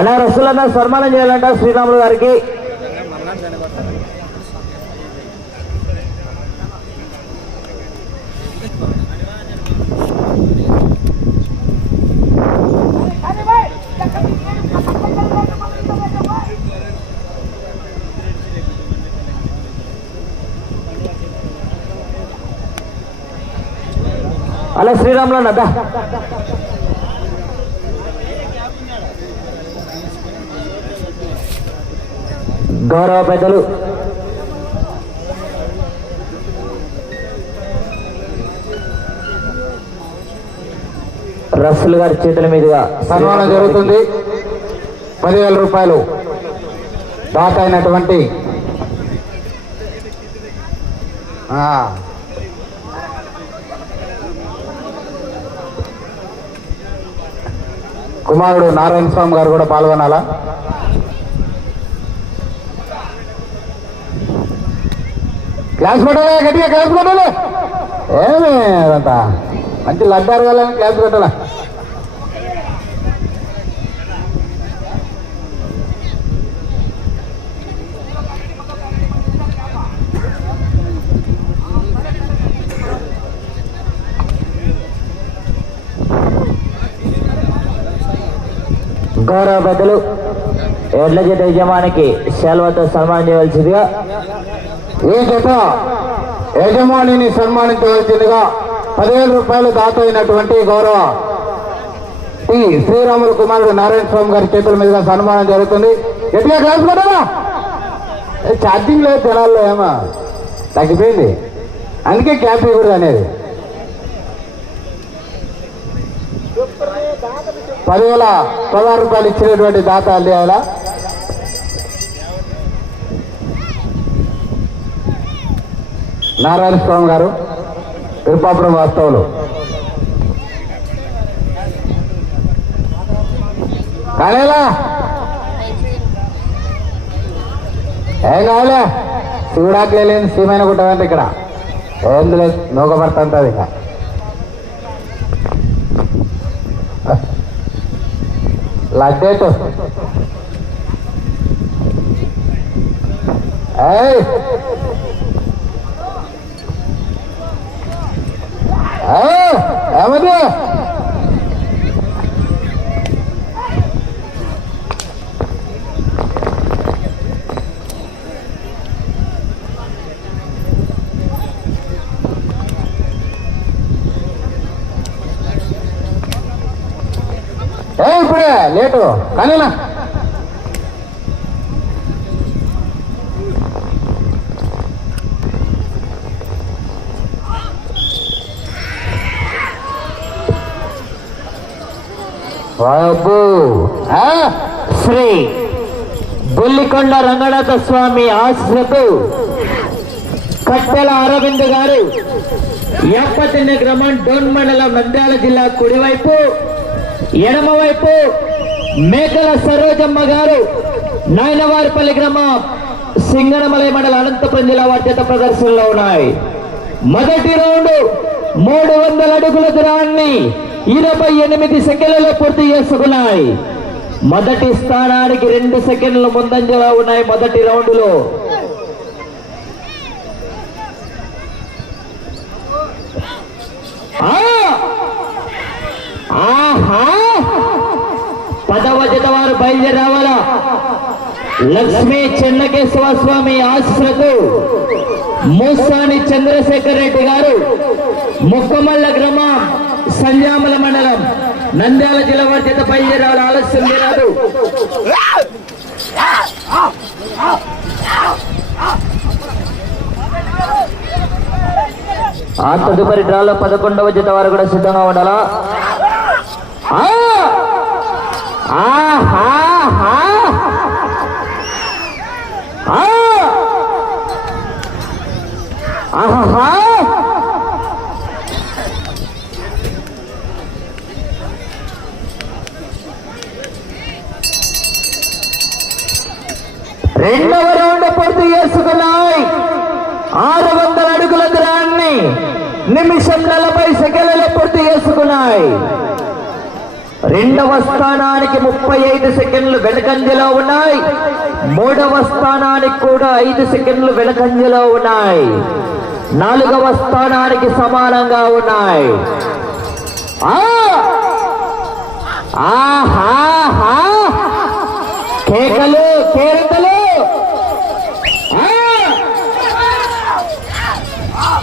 అలా రసులన్న సన్మానం చేయాలంట శ్రీరాములు గారికి. అలా శ్రీరాములు అన్న గౌరవ పెద్దలు. రస్సులు గారి చేతుల మీదుగా సన్మానం జరుగుతుంది. పదివేల రూపాయలు దాత అయినటువంటి కుమారుడు నారాయణ స్వామి గారు కూడా పాల్గొనాలా? క్లాస్ కొట్టాలా? గట్టిగా క్లాస్ కొట్టాలి? ఏమి అదంతా? మంచి లడ్డారు కదా క్లాస్ కొట్టాలా? గౌరవ పెద్దలు ఎడ్ల జత యజమానికి సెలవుతో సన్మానం చేయవలసిందిగా. ఈ జత యజమానిని సన్మానించవలసిందిగా పదివేల రూపాయలు దాత అయినటువంటి గౌరవ ఈ శ్రీరాములు కుమారుడు నారాయణ స్వామి గారి చేతుల మీదుగా సన్మానం జరుగుతుంది. ఎట్లా క్లాస్ కొట్టాలా ఛార్జింగ్ లేదు జనాల్లో ఏమా? తగ్గిపోయింది. అందుకే క్యాప్ ఇవ్వకూడదు అనేది. పదివేల పదహారు రూపాయలు ఇచ్చినటువంటి దాత అల్లియాలా నారాయణ స్వామి గారు విరుపాపురం వాస్తవులు. కాలేలా? ఏం కావాలే? శివుడాకి లేని సీమైన గుట్టమంటే ఇక్కడ. ఏం లేదు నూకబడుతుంటుంది ఇక. లడ్డేటు ఏయ్! Ayo, sama dia. ಏ ಬಿಡ tuh, kanilah. బాబు. శ్రీ బుల్లికొండ రంగనాథ స్వామి ఆశ్రపు కట్టెల అరవింద్ గారు యాపతిన్న గ్రామం డోన్ మండలం నంద్యాల జిల్లా కుడివైపు ఎడమవైపు మేకల సరోజమ్మ గారు నాయనవారిపల్లి గ్రామం సింగనమలై మండల అనంతపురం జిల్లా వారి ప్రదర్శనలో ఉన్నాయి. మొదటి రౌండ్ మూడు వందల అడుగుల దూరాన్ని ఇరవై ఎనిమిది సెకండ్లలో పూర్తి చేసుకున్నాయి. మొదటి స్థానానికి రెండు సెకండ్లు ముందంజలో ఉన్నాయి మొదటి రౌండ్లో. ఆహా! పదవ జత వారు బయలుదేరావాలా? లక్ష్మీ చెన్నకేశవ స్వామి ఆశ్రకు మూసాని చంద్రశేఖర్ రెడ్డి గారు ముక్కమల్ల గ్రామం సంజామల మండలం నంద్యాల జిల్లా వారి చేత బయలుదేరాలి ఆలస్యం లేదు. ఆ తదుపరి డ్రాలో పదకొండవ జత వారు కూడా సిద్ధంగా ఉండాలా? ఆహా రెండవ రౌండ్ పూర్తి చేసుకున్నాయి. ఆరు వందల అడుగుల దూరాన్ని నిమిషం నలభై సెకండ్లలో పూర్తి చేసుకున్నాయి. రెండవ స్థానానికి ముప్పై ఐదు సెకండ్లు వెనకంజలో ఉన్నాయి. మూడవ స్థానానికి కూడా ఐదు సెకండ్లు వెనకంజలో ఉన్నాయి. నాలుగవ స్థానానికి సమానంగా ఉన్నాయి. ఆ! కేకలు కేరతలు ఆ! ఆహాహా! ఆ!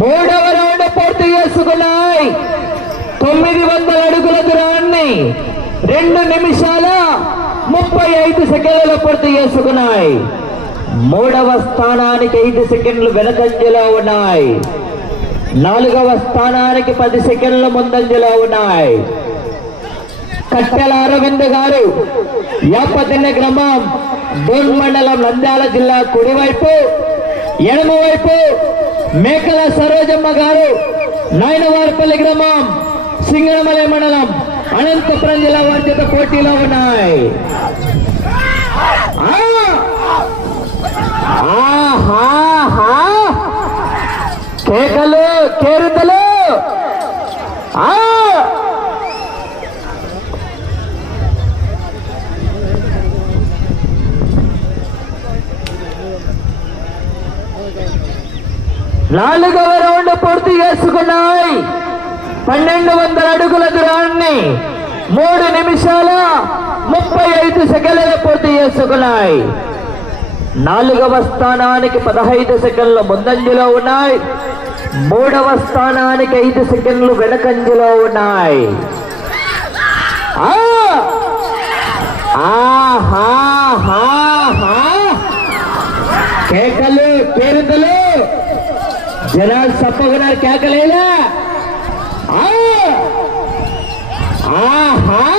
మూడవ రౌండ్ పూర్తి చేసుకున్నాయి. తొమ్మిది వందల అడుగుల దూరాన్ని రెండు నిమిషాలు ఐదు సెకండ్లు పూర్తి చేసుకున్నాయి. మూడవ స్థానానికి ఐదు సెకండ్లు వెనకంజలో ఉన్నాయి. నాలుగవ స్థానానికి పది సెకండ్ల ముందంజలో ఉన్నాయి. కట్టెల అరవింద్ గారు యాపతిన్న గ్రామం డోన్ మండలం నంద్యాల జిల్లా కుడివైపు ఎడమవైపు మేకల సరోజమ్మ గారు నాయనవారిపల్లి గ్రామం సింగనమలై మండలం అనంతపురం జిల్లా వారి చేత పోటీలో ఉన్నాయి. కేకలు కేరుతలు నాలుగవ రౌండ్ పూర్తి చేసుకున్నాయి. పన్నెండు వందల అడుగుల దూరాన్ని మూడు నిమిషాల ముప్పై ఐదు సెకండ్లు పూర్తి చేసుకున్నాయి. నాలుగవ స్థానానికి పదహైదు సెకండ్లు ముందంజలో ఉన్నాయి. మూడవ స్థానానికి ఐదు సెకండ్లు వెనకంజలో ఉన్నాయి. ఆ! కేకలు కేరుతలు జనాలు తప్పకున్నారు కేకలేలా ఆహా!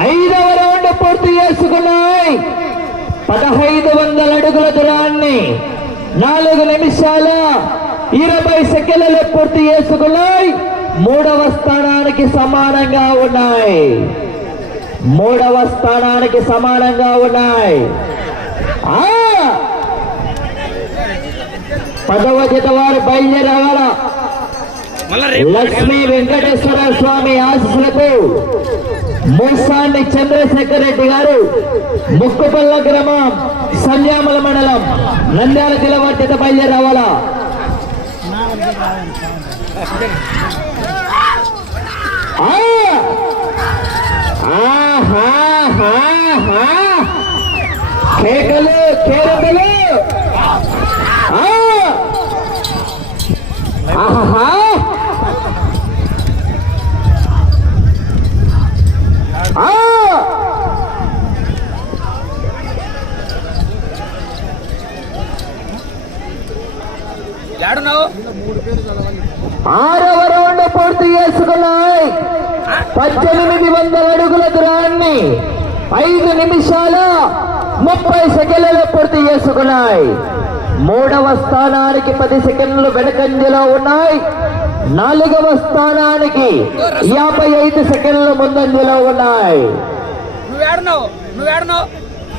ఐదవ రౌండ్ పూర్తి చేసుకున్నాయి. పదహైదు వందల అడుగుల దూరాన్ని నాలుగు నిమిషాల ఇరవై సెకండ్లు పూర్తి చేసుకున్నాయి. మూడవ స్థానానికి సమానంగా ఉన్నాయి. మూడవ స్థానానికి సమానంగా ఉన్నాయి. ఆ! పదవ జత వారు బయలుదేరావాల లక్ష్మీ వెంకటేశ్వర స్వామి ఆశీస్సులతో మూసాండి చంద్రశేఖర్ రెడ్డి గారు ముక్కుపల్ల గ్రామం సంజామల మండలం నంద్యాల జిల్లా వారి చేత బయలుదేరావాలా కేకలు కేరతలు ఆ! ఆహాహా! ఆ! ఏడున్నావు ఆరవ రౌండ్ పూర్తి చేసుకున్నాయి పద్దెనిమిది వందల అడుగుల దూరాన్ని ఐదు నిమిషాల ముప్పై సెకండ్లలో పూర్తి చేసుకున్నాయి మూడవ స్థానానికి పది సెకండ్లు వెనకంజలో ఉన్నాయి. నాలుగవ స్థానానికి యాభై ఐదు సెకండ్లు ముందంజలో ఉన్నాయి.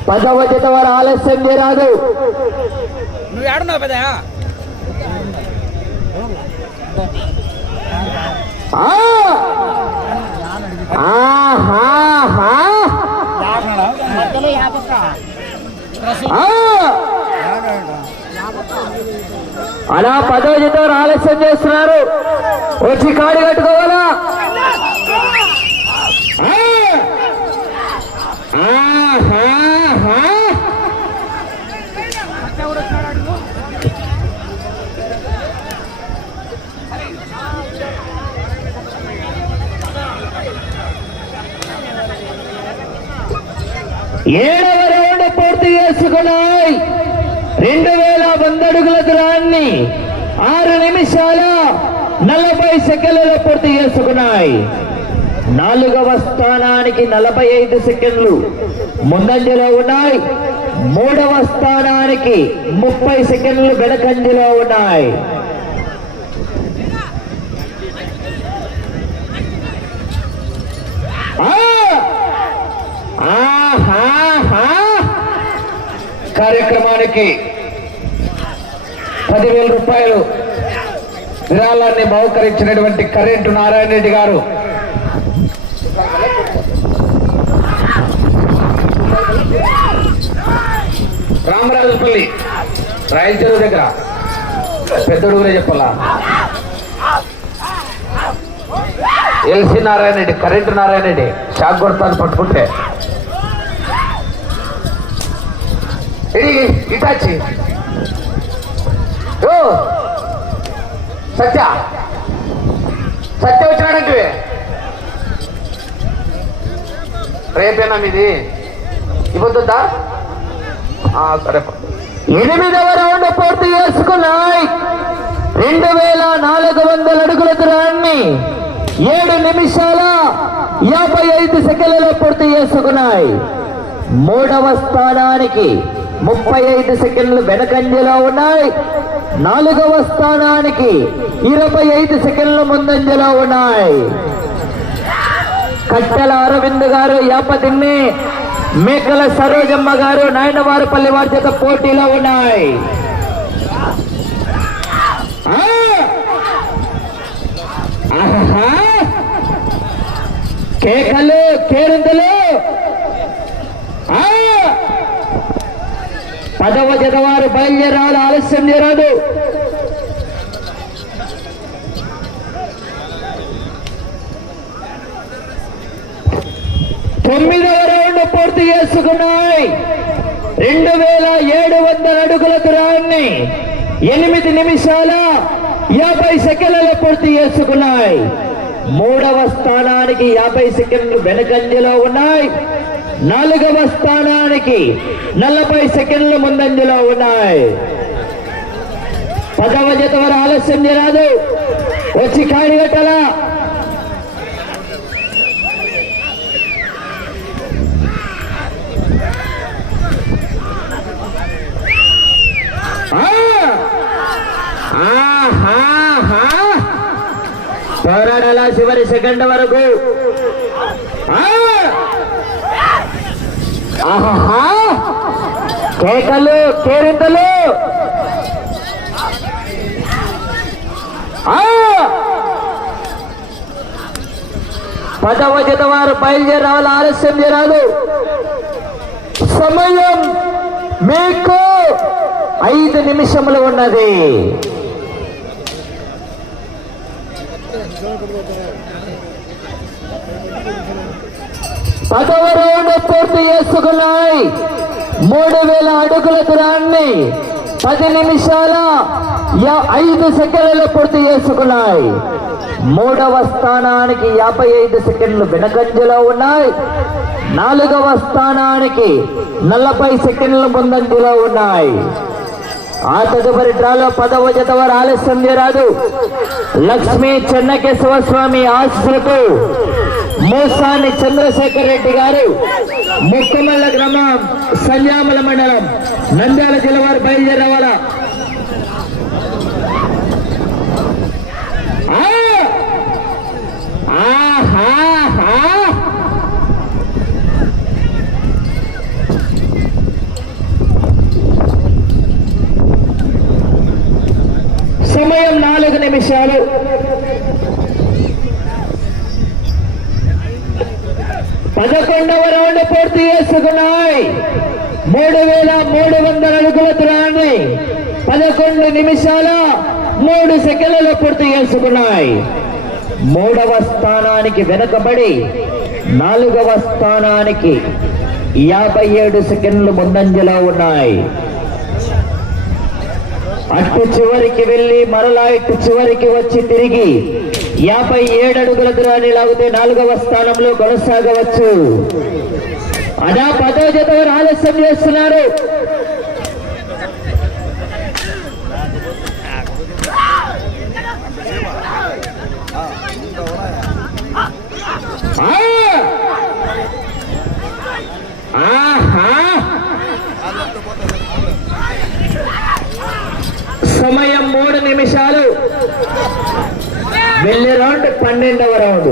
పదవ జత వారు ఆలస్యం చేయరాదు. నువ్వు అలా పదో జత ఆలస్యం చేస్తున్నారు. వచ్చి కాడి కట్టుకోవాలా? ఆ! చేసుకున్నాయి రెండు వేల వంద అడుగుల దూరాన్ని ఆరు నిమిషాల నలభై సెకండ్లలో పూర్తి చేసుకున్నాయి. నాలుగవ స్థానానికి నలభై ఐదు సెకండ్లు ముందంజలో ఉన్నాయి. మూడవ స్థానానికి ముప్పై సెకండ్లు వెనకంజలో ఉన్నాయి. ఆ! కార్యక్రమానికి పదివేల రూపాయలు విరాళాన్ని బహుకరించినటువంటి కరెంటు నారాయణ రెడ్డి గారు. రామరాజుపల్లి రాయల చెరువు దగ్గర. పెద్దడు కూడా చెప్పాలా? LC Narayana Reddy current Narayana Reddy shock కొడతాను పట్టుకుంటే. ఇటాచి. ఓ! సత్య. సత్య వచ్చినాడంటే రేపేనా మీది? ఇవ్వద్దా? సరే. ఎనిమిదవ రౌండ్ పూర్తి చేసుకున్నాయి. రెండు వేల నాలుగు వందల అడుగుల దూరాన్ని ఏడు నిమిషాల యాభై ఐదు సెకండ్లలో పూర్తి చేసుకున్నాయి. మూడవ స్థానానికి ముప్పై ఐదు సెకండ్లు వెనకంజలో ఉన్నాయి. నాలుగవ స్థానానికి ఇరవై ఐదు సెకండ్లు ముందంజలో ఉన్నాయి. కట్టెల అరవింద్ గారు యాపతిన్ని మేకల సరోజమ్మ గారు నాయనవారిపల్లి వారి చేత పోటీలో ఉన్నాయి. కేకలు కేరింతలు. ఆ! పదవ జతవారు బయలుదేరాలి ఆలస్యం చేరాదు తొమ్మిదవ రౌండ్ పూర్తి చేసుకున్నాయి. రెండు వేల ఏడు వందల అడుగుల దూరాన్ని ఎనిమిది నిమిషాల యాభై సెకండ్లలో పూర్తి చేసుకున్నాయి. మూడవ స్థానానికి యాభై సెకండ్లు వెనుకంజలో ఉన్నాయి. నాలుగవ స్థానానికి నలభై సెకండ్లు ముందంజలో ఉన్నాయి. పదవ జత వారు ఆలస్యం చేయరాదు. వచ్చి కాడిగట్టలా పోరాడాల చివరి సెకండ్ వరకు. కేకలు కేరింతలు. పదవ జత వారు బయలుదేరి రావాలి ఆలస్యం చేయరాదు. సమయం మీకు ఐదు నిమిషములు ఉన్నది. పదవ రౌండ్ పూర్తి చేసుకున్నాయి మూడు వేల అడుగుల దూరాన్ని పది నిమిషాల యా- ఐదు సెకండ్లలో పూర్తి చేసుకున్నాయి. మూడవ స్థానానికి యాభై ఐదు సెకండ్లు వెనకంజలో ఉన్నాయి. నాలుగవ స్థానానికి నలభై సెకండ్లు ముందంజలో ఉన్నాయి. ఆ తదుపరి డ్రాలో పదవ జతవారు ఆలస్యం చేయరాదు. లక్ష్మీ చెన్నకేశవ స్వామి ఆశీస్సులతో మోసాని చంద్రశేఖర్ రెడ్డి గారు ముక్కమల్ల గ్రామం సంజామల మండలం నంద్యాల జిల్లా వారు బయలుదేరవాలా ఆ! ఆహాహా! సమయం నాలుగు నిమిషాలు పదకొండవ రౌండ్ పూర్తి చేసుకున్నాయి మూడు వేల మూడు వందల అడుగుల దూరాన్ని పదకొండు నిమిషాల మూడు సెకండ్లలో పూర్తి చేసుకున్నాయి. మూడవ స్థానానికి వెనుకబడి నాలుగవ స్థానానికి యాభై ఏడు సెకండ్లు ముందంజలో ఉన్నాయి. అటు చివరికి వెళ్ళి మరలా ఇటు చివరికి వచ్చి తిరిగి యాభై ఏడు అడుగుల దూరాన్ని లాగితే నాలుగవ స్థానంలో కొనసాగవచ్చు. అదా పదో జతో ఆలస్యం చేస్తున్నారు. సమయం మూడు నిమిషాలు. వెళ్ళి రౌండ్ పన్నెండవ రౌండ్.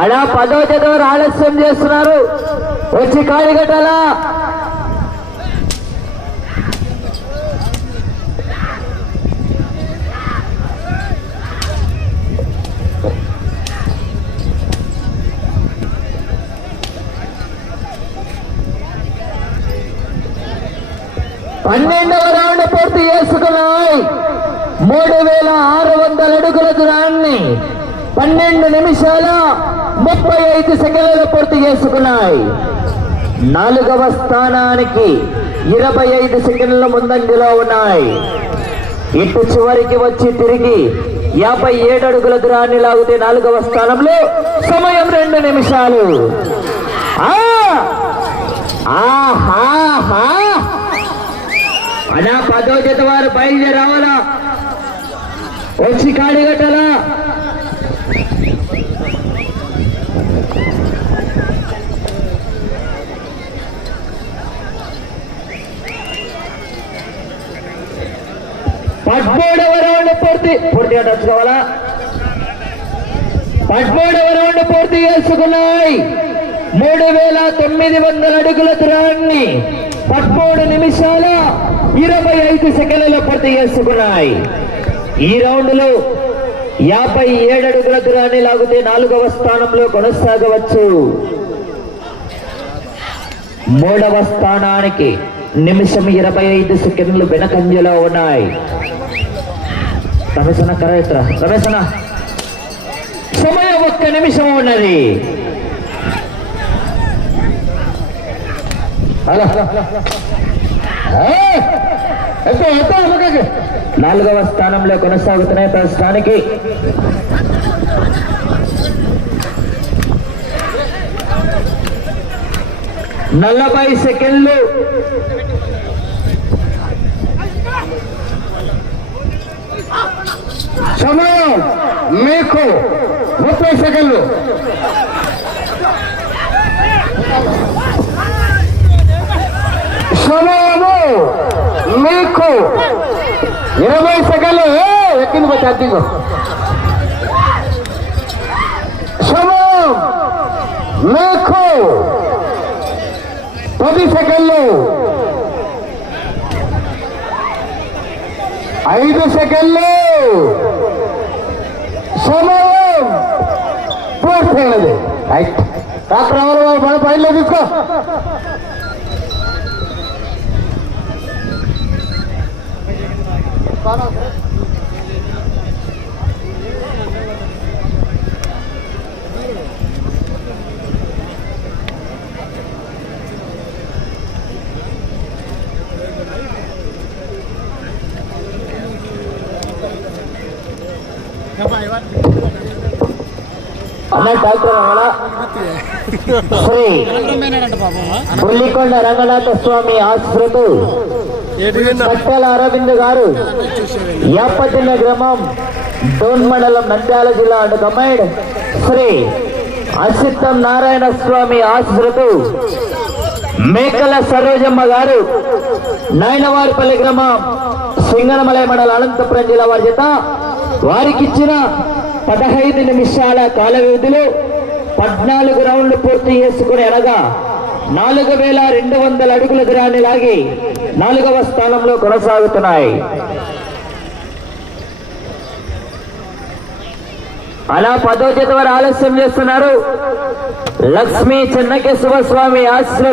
అలా పదో చదువు ఆలస్యం చేస్తున్నారు వచ్చి కాడిగట్టాలా పన్నెండవ పూర్తి చేసుకున్నాయి. మూడు వేల ఆరు వందల అడుగుల దూరాన్ని పన్నెండు నిమిషాల ముప్పై ఐదు సెకండ్లలో పూర్తి చేసుకున్నాయి. నాలుగవ స్థానానికి ఇరవై ఐదు సెకండ్ల ముందంజలో ఉన్నాయి. ఇటు చివరికి వచ్చి తిరిగి యాభై ఏడు అడుగుల దూరాన్ని లాగితే నాలుగవ స్థానంలో సమయం రెండు నిమిషాలు. ఆహా! అలా పదో జత వారు బయలుదేరావాలా? వచ్చి కాడిగట్టాలా పదమూడవ రౌండ్ పూర్తి పూర్తిగా తెచ్చుకోవాలా పదమూడవ రౌండ్ పూర్తి చేసుకున్నాయి. మూడు వేల తొమ్మిది వందల అడుగుల దూరాన్ని. పద్మూడు నిమిషాల ఇరవై ఐదు సెకండ్లలో పూర్తి చేసుకున్నాయి. ఈ రౌండ్లో యాభై ఏడు అడుగుల దూరాన్ని లాగితే నాలుగవ స్థానంలో కొనసాగవచ్చు. మూడవ స్థానానికి నిమిషం ఇరవై ఐదు సెకండ్లు వెనకంజలో ఉన్నాయి. రమేశన కరయత్ర రమేశన సమయం ఒక్క నిమిషం ఉన్నది. హలో. నాలుగవ స్థానంలో కొనసాగుతున్నాయి ప్రస్తుతానికి నలభై సెకండ్లు. సమయం మీకు ముప్పై సెకండ్లు. సమయము మీకు ఇరవై సెకండ్లు ఏ, ఎక్కింది పోతే అద్దెకు సమయం మీకు పది సెకండ్లు ఐదు సెకండ్లు సమయం పూర్తయినది రైట్ డాక్టర్ అమరబాబు మన పైలో తీసుకో అన్న డాక్టర్ రమణ శ్రీ బుల్లికొండ రంగనాథ స్వామి ఆశ్రతు అరవింద్ గారు. యాపతిన్న గ్రామం డోన్ మండలం నంద్యాల జిల్లా అండ్ కమైడ్ శ్రీ అసిత్తం నారాయణ స్వామి ఆశ్రతు మేకల సరోజమ్మ గారు. నాయనవారిపల్లి గ్రామం సింగనమలై మండలం అనంతపురం జిల్లా వారి చేత వారికి ఇచ్చిన పదహైదు నిమిషాల కాల వ్యవధిలో పద్నాలుగు రౌండ్లు పూర్తి చేసుకుని అనగా నాలుగు వేల రెండు వందల అడుగుల దూరాన్ని లాగి నాలుగవ స్థానంలో కొనసాగుతున్నాయి. అలా పదో జత వారు ఆలస్యం చేస్తున్నారు. లక్ష్మీ చెన్నకేశ్వర స్వామి ఆశ్రమ